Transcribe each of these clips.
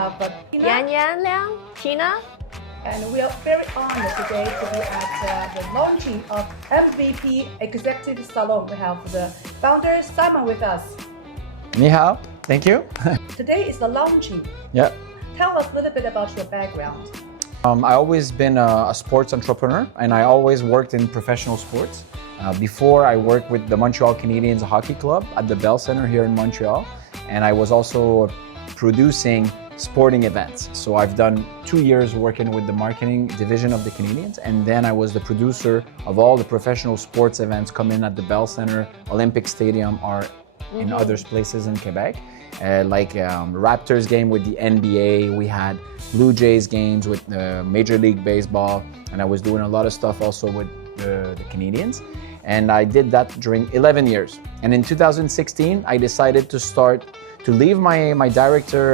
have Yan Yan Liang, Tina. and we are very honored today to be at the launching of MVP Executive Salon. We have the founder Simon with us. Ni hao, thank you. Today is the launching. Yeah. Tell us a little bit about your background. I always been a sports entrepreneur, and I always worked in professional sports. Before, I worked with the Montreal Canadiens Hockey Club at the Bell Center here in Montreal, and I was also producing sporting events. So I've done 2 years working with the marketing division of the Canadiens, and then I was the producer of all the professional sports events coming at the Bell Center, Olympic Stadium, or in other places in Quebec. Like Raptors game with the NBA, we had Blue Jays games with Major League Baseball, and I was doing a lot of stuff also with the Canadiens. And I did that during 11 years. And in 2016, I decided to leave my director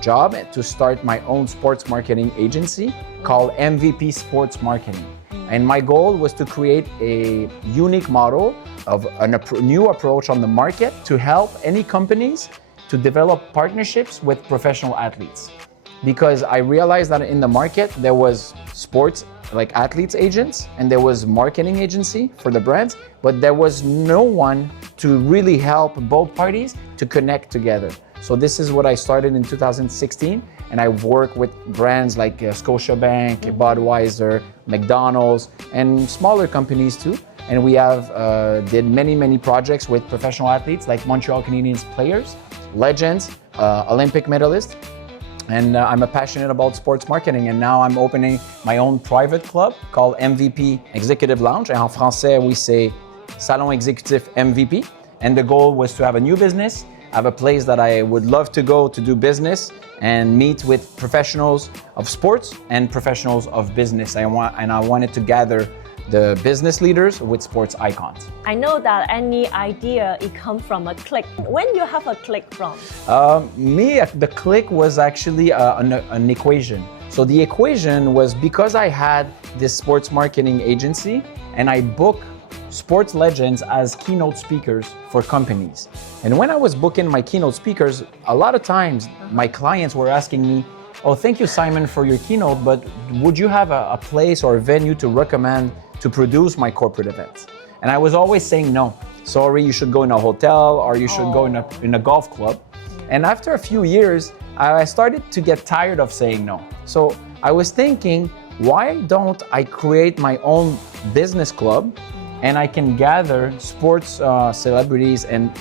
job to start my own sports marketing agency called MVP Sports Marketing. And my goal was to create a unique model of a new approach on the market to help any companies to develop partnerships with professional athletes. Because I realized that in the market, there was sports like athletes agents and there was marketing agency for the brands, but there was no one to really help both parties to connect together. So this is what I started in 2016, and I work with brands like Scotiabank, Budweiser, McDonald's, and smaller companies too. And we have did many projects with professional athletes like Montreal Canadiens players, legends, Olympic medalists. And I'm passionate about sports marketing, and now I'm opening my own private club called MVP Executive Lounge. En français, we say Salon Exécutif MVP. And the goal was to have a new business, have a place that I would love to go to do business and meet with professionals of sports and professionals of business. I wanted to gather the business leaders with sports icons. I know that any idea, it comes from a click. When you have a click from? The click was actually an equation. So the equation was because I had this sports marketing agency and I book sports legends as keynote speakers for companies. And when I was booking my keynote speakers, a lot of times my clients were asking me, "Oh, thank you, Simon, for your keynote, but would you have a place or a venue to recommend to produce my corporate events?" And I was always saying, "No, sorry, you should go in a hotel or you should go in a golf club." And after a few years, I started to get tired of saying no. So I was thinking, why don't I create my own business club, and I can gather sports celebrities and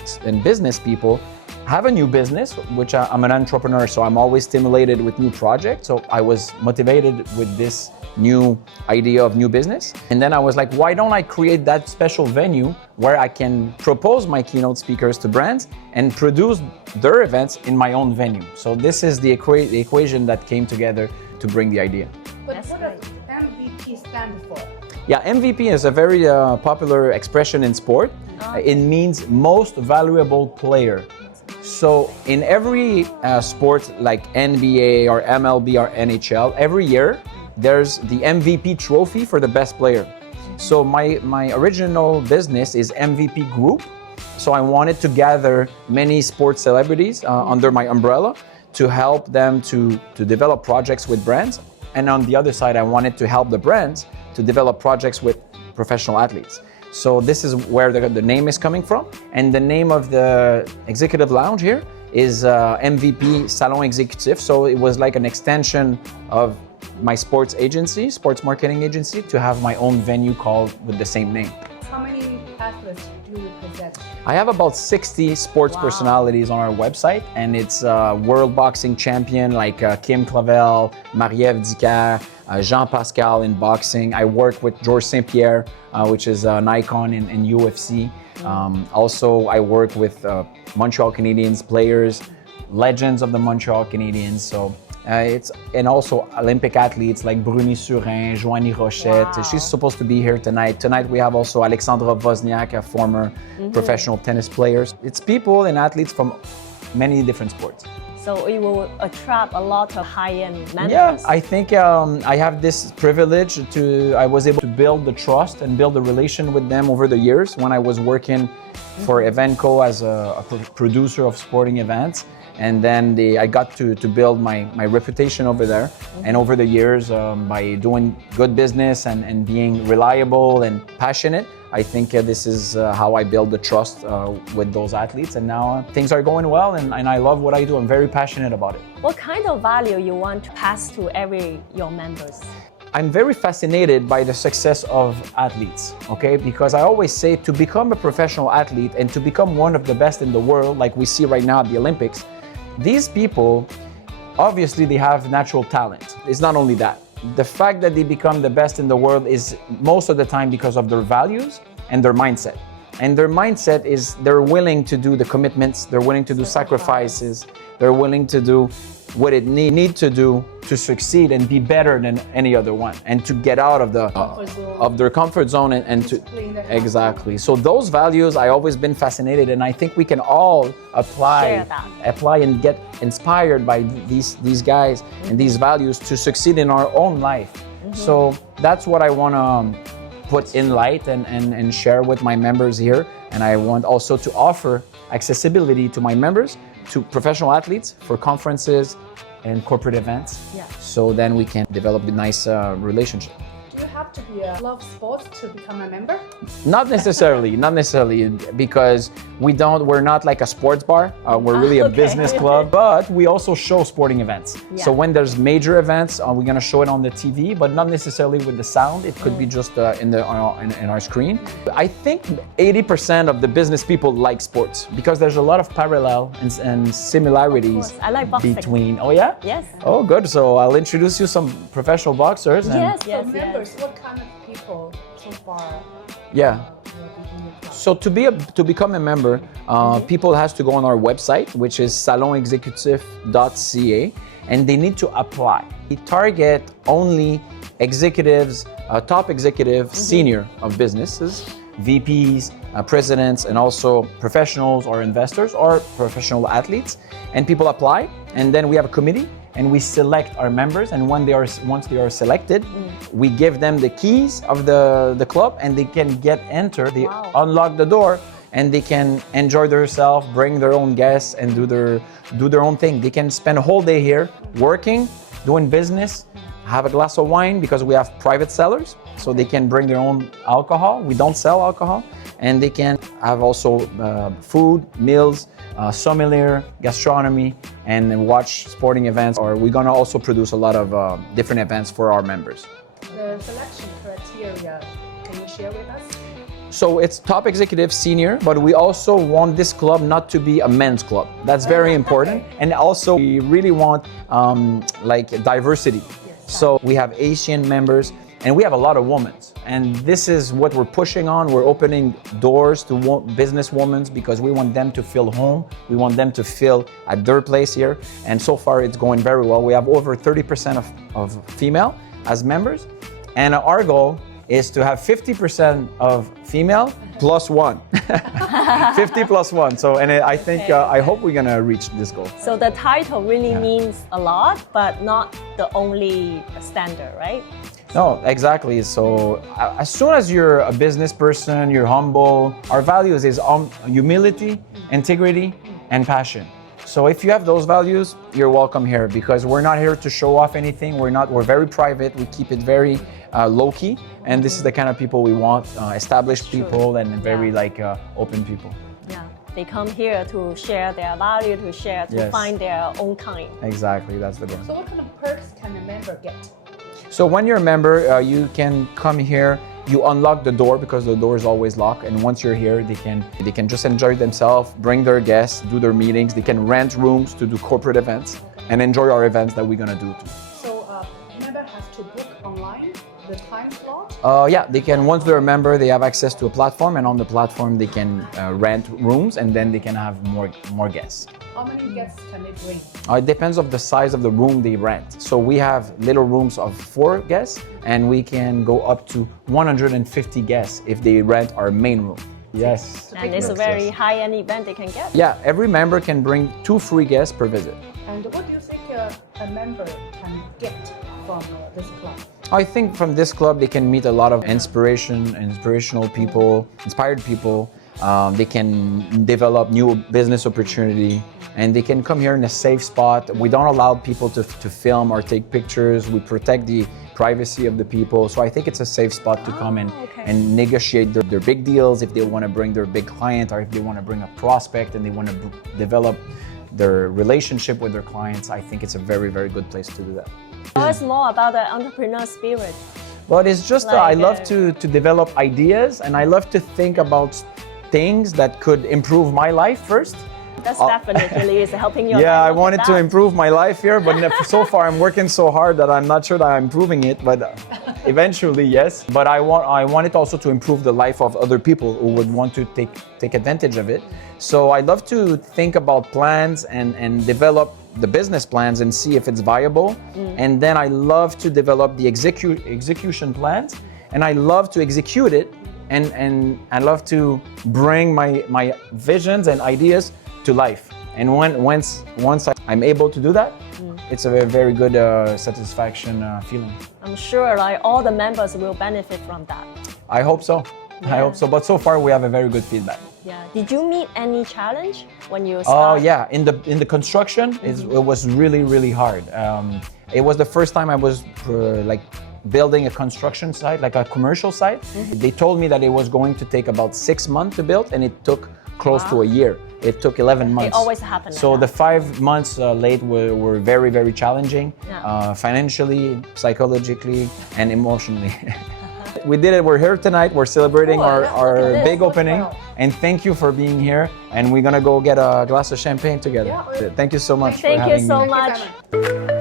business people, have a new business, which I'm an entrepreneur, so I'm always stimulated with new projects. So I was motivated with this new idea of new business. And then I was like, why don't I create that special venue where I can propose my keynote speakers to brands and produce their events in my own venue? So this is the equation that came together to bring the idea. But what does MVP stand for? Yeah, MVP is a very popular expression in sport. It means most valuable player. So in every sport like NBA or MLB or NHL, every year there's the MVP trophy for the best player. So my original business is MVP Group. So I wanted to gather many sports celebrities under my umbrella to help them to develop projects with brands. And on the other side, I wanted to help the brands to develop projects with professional athletes. So this is where the name is coming from. And the name of the executive lounge here is MVP Salon Exécutif. So it was like an extension of my sports agency, sports marketing agency, to have my own venue called with the same name. How many athletes do you present? I have about 60 sports personalities on our website, and it's world boxing champion like Kim Clavel, Marie-Ève Dicker, Jean Pascal in boxing. I work with Georges St-Pierre, which is an icon in UFC. Also, I work with Montreal Canadiens players, legends of the Montreal Canadiens. So and also Olympic athletes like Bruni Surin, Joanie Rochette. Wow. She's supposed to be here tonight. Tonight we have also Alexandra Wozniak, a former professional tennis player. It's people and athletes from many different sports. So it will attract a lot of high-end members. Yeah, I think I have this privilege I was able to build the trust and build a relation with them over the years when I was working for Evenco as a producer of sporting events. And then I got to build my reputation over there. And over the years, by doing good business and being reliable and passionate, I think this is how I build the trust with those athletes. And now things are going well, and I love what I do. I'm very passionate about it. What kind of value you want to pass to your members? I'm very fascinated by the success of athletes, okay? Because I always say to become a professional athlete and to become one of the best in the world, like we see right now at the Olympics, these people, obviously they have natural talent. It's not only that. The fact that they become the best in the world is most of the time because of their values and their mindset. And their mindset is they're willing to do the commitments, they're willing to do sacrifices, they're willing to do what it need to do to succeed and be better than any other one, and to get out of their comfort zone and to exactly. So those values, I always been fascinated, and I think we can all apply and get inspired by these guys and these values to succeed in our own life. So that's what I want to put in light and share with my members here. And I want also to offer accessibility to my members, to professional athletes for conferences and corporate events. Yeah. So then we can develop a nice relationship. Do you have to love sports to become a member? Not necessarily, because we're not like a sports bar. We're really a business club, but we also show sporting events. Yeah. So when there's major events, we're gonna show it on the TV, but not necessarily with the sound. It could be just in our screen. I think 80% of the business people like sports because there's a lot of parallel and similarities I like boxing. between. Oh yeah? Yes. Oh good. So I'll introduce you some professional boxers. And So members, what kind of people so far? Yeah. So to become a member, people has to go on our website, which is salonexecutif.ca, and they need to apply. We target only executives, top executives, senior of businesses, VPs, presidents, and also professionals or investors or professional athletes. And people apply, and then we have a committee. And we select our members, and once they are selected, we give them the keys of the club, and they can they unlock the door, and they can enjoy themselves, bring their own guests, and do their own thing. They can spend a whole day here working, doing business, have a glass of wine because we have private cellars, so they can bring their own alcohol. We don't sell alcohol, and they can have also food, meals, sommelier, gastronomy, and watch sporting events. Or we're gonna also produce a lot of different events for our members. The selection criteria, can you share with us? So it's top executive, senior, but we also want this club not to be a men's club. That's very important. And also we really want like diversity. So we have Asian members, and we have a lot of women. And this is what we're pushing on. We're opening doors to business women because we want them to feel home. We want them to feel at their place here. And so far it's going very well. We have over 30% of female as members. And our goal is to have 50% of female plus one. 50 plus one. So, and I think, I hope we're gonna reach this goal. So the title really means a lot, but not the only standard, right? No, exactly. So as soon as you're a business person, you're humble. Our values is humility, integrity, and passion. So if you have those values, you're welcome here because we're not here to show off anything. We're very private. We keep it very low key. And this is the kind of people we want, established people and very open people. Yeah, they come here to share their value, to find their own kind. Exactly, that's the goal. So what kind of perks can a member get? So when you're a member, you can come here. You unlock the door because the door is always locked. And once you're here, they can just enjoy themselves, bring their guests, do their meetings. They can rent rooms to do corporate events and enjoy our events that we're gonna do too. So a member has to book online the time slot? Yeah, they can. Once they're a member, they have access to a platform, and on the platform they can rent rooms, and then they can have more guests. How many guests can they bring? It depends on the size of the room they rent. So we have little rooms of 4 guests, and we can go up to 150 guests if they rent our main room. Yes. And it's a very high-end event they can get. Yeah, every member can bring 2 free guests per visit. And what do you think a member can get from this club? I think from this club they can meet a lot of inspirational people, inspired people. They can develop new business opportunity, and they can come here in a safe spot. We don't allow people to film or take pictures. We protect the privacy of the people. So I think it's a safe spot to come and negotiate their big deals if they want to bring their big client, or if they want to bring a prospect and they want to develop their relationship with their clients. I think it's a very, very good place to do that. Tell us more about the entrepreneur spirit. Well, it's just I love to develop ideas, and I love to think about things that could improve my life first. That's definitely is helping you. Yeah, I wanted to improve my life here, but so far I'm working so hard that I'm not sure that I'm improving it, but eventually, yes. But I want it also to improve the life of other people who would want to take advantage of it. So I love to think about plans and develop the business plans and see if it's viable. And then I love to develop the execution plans, and I love to execute it, and I love to bring my visions and ideas to life. And once I'm able to do that, it's a very good satisfaction feeling. I'm sure like all the members will benefit from that. I hope so. Yeah. I hope so. But so far we have a very good feedback. Yeah. Did you meet any challenge when you Oh started? yeah, in the construction, it was really hard. It was the first time I was like building a construction site, like a commercial site. They told me that it was going to take about 6 months to build, and it took close to a year. It took 11 months. It always happens. So the 5 months late were very challenging, financially, psychologically, and emotionally. We did it. We're here tonight. We're celebrating our big opening. And thank you for being here. And we're gonna go get a glass of champagne together. Yeah. Thank you so much for Thank you having so me. much. Thank you, Simon.